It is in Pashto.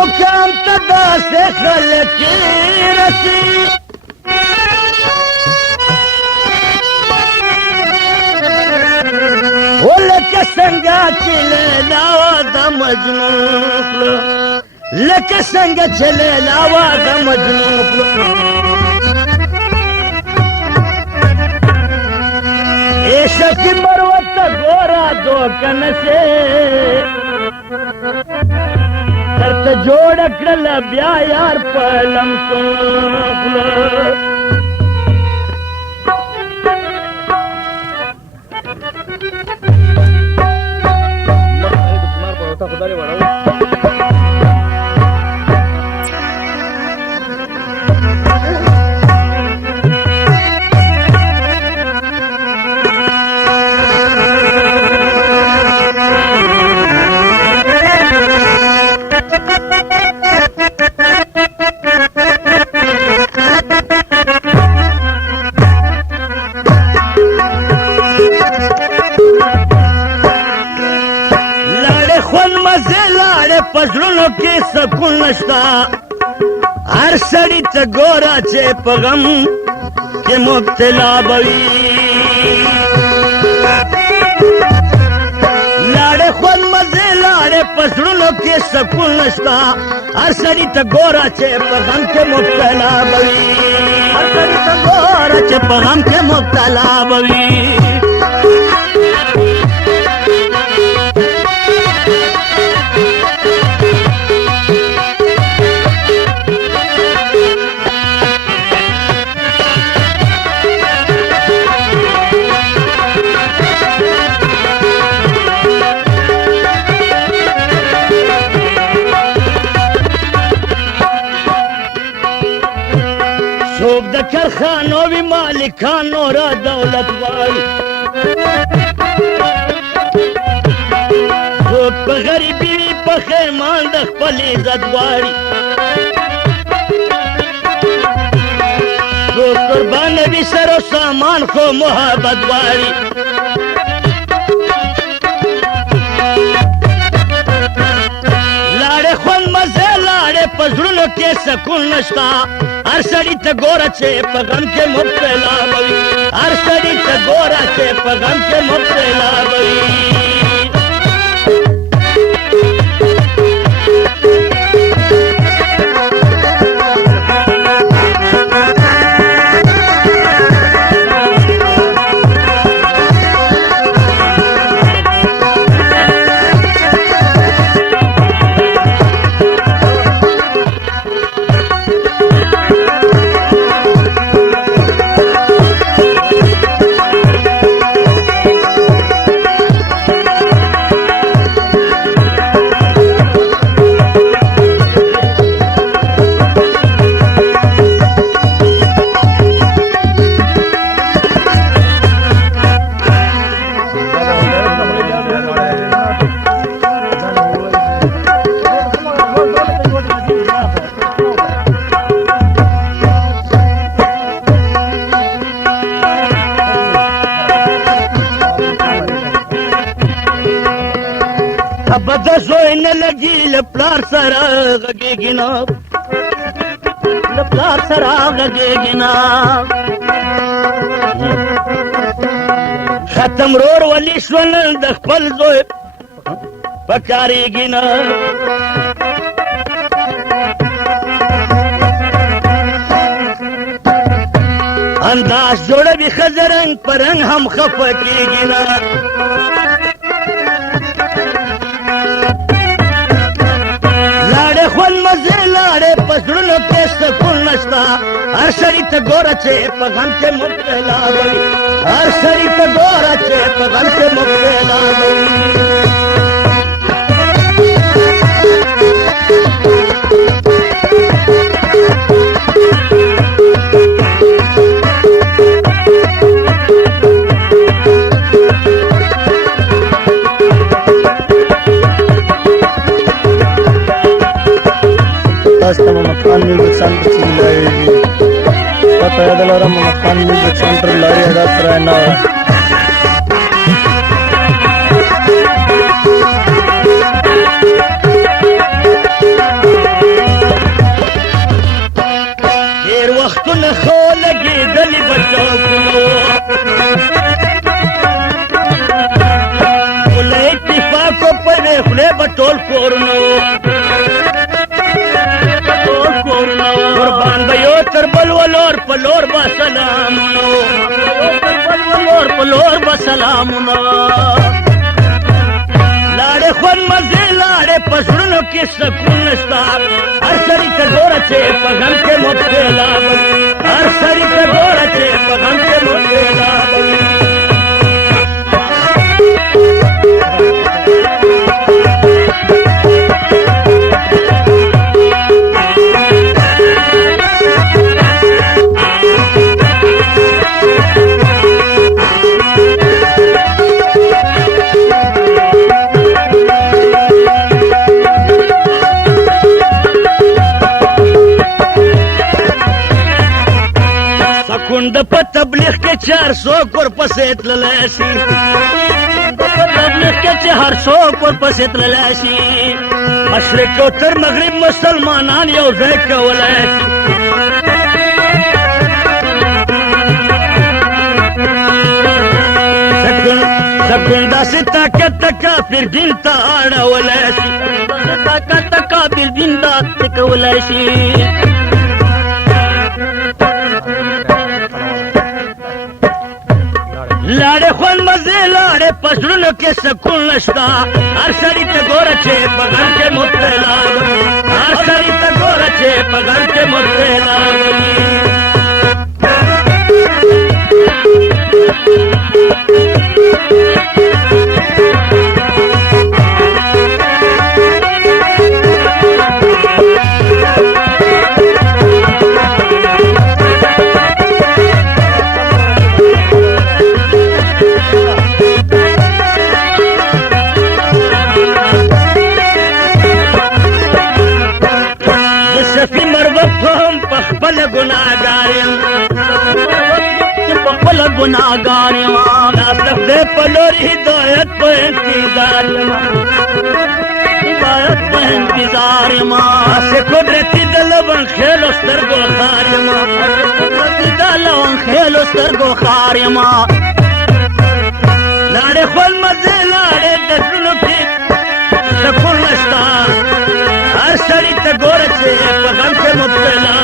मुकाम तदा से खलक रसी लके संगा चले लावा द मजनू लके संगा चले लावा द मजनू ऐशक मरवत गोरा दो कन से करत जोड़ करल ब्या यार पलम सुन पजड़ों के सकून नश्ता हर सड़ी त गोरा चे पगम के मुब्तला बवी लाड़े खुद मजे लाड़े पजड़ों के सकून नश्ता हर सड़ी त गोरा चे पगम के मुब्तला बवी हर सड़ी त गोरा चे पगम के मुब्तला बवी खानो भी मालिक खानो रा दौलत वाली तो गरीबी पखे मान दख पली इज्जत वाली तो कुर्बान भी सरो सामान को मोहब्बत वाली लाड़े खुन मजे लाड़े पजड़ों के सकून नश्ता हर सड़ी त गोरा चे पगम के मुब्तला बवी हर सड़ी त गोरा चे पगम के मुब्तला बवी बदा सोई न लगी लपलार सरा गगे ना लपलार सरा गगे ना खत्म रोर वाली स्वन दखपल जो पकारेगी ना अंदाज जोड़ भी खजरंग परंग हम खफकेगी ना लाड़े पसड़ों के सकून नश्ता हर सड़ी त गोरा चे पगम के मुब्तला बवी हर सड़ी त गोरा चे पगम के मुब्तला बवी मकान म्यूजिक सेंटर चिल्लाएगी पता है दलारा मकान म्यूजिक सेंटर लारी हदात रहना قربان بيو تر بلولور پلور با سلامونو تر بلولور پلور با سلامونو لاړې خون مزه لاړې پسړونو کې سکون نشتا هر سړی ته ګوره چې په غم کې مبتلا هر سړی ته ګوره چې په غم کې مبتلا کند په تبلیغ کې 400 کور پسې تللی شي په تبلیغ کې 400 کور پسې تللی شي مشرق او تر مغرب مسلمانان یو ځای کولی شي سکون داسې طاقت کافر دین ته اړولی شي طاقت کافر دین ته کولی شي لاړې خون مزه لاړې پسړونو کې سکون نشتا هر سړی ته ګوره چې په غم کې مبتلا هر سړی ته ګوره چې په غم کې مبتلا गुनाहगार पलोर हिदायत पे इंतजार हिदायत पे इंतजार से कुदरती दलवन खेलो स्तरगो खारिमा कुदरती दलवन खेलो स्तरगो खारिमा लाड़े खोल मजे लाड़े दसुनो की सकुन नस्ता हर सड़ी तगोर से पगम के मुब्तला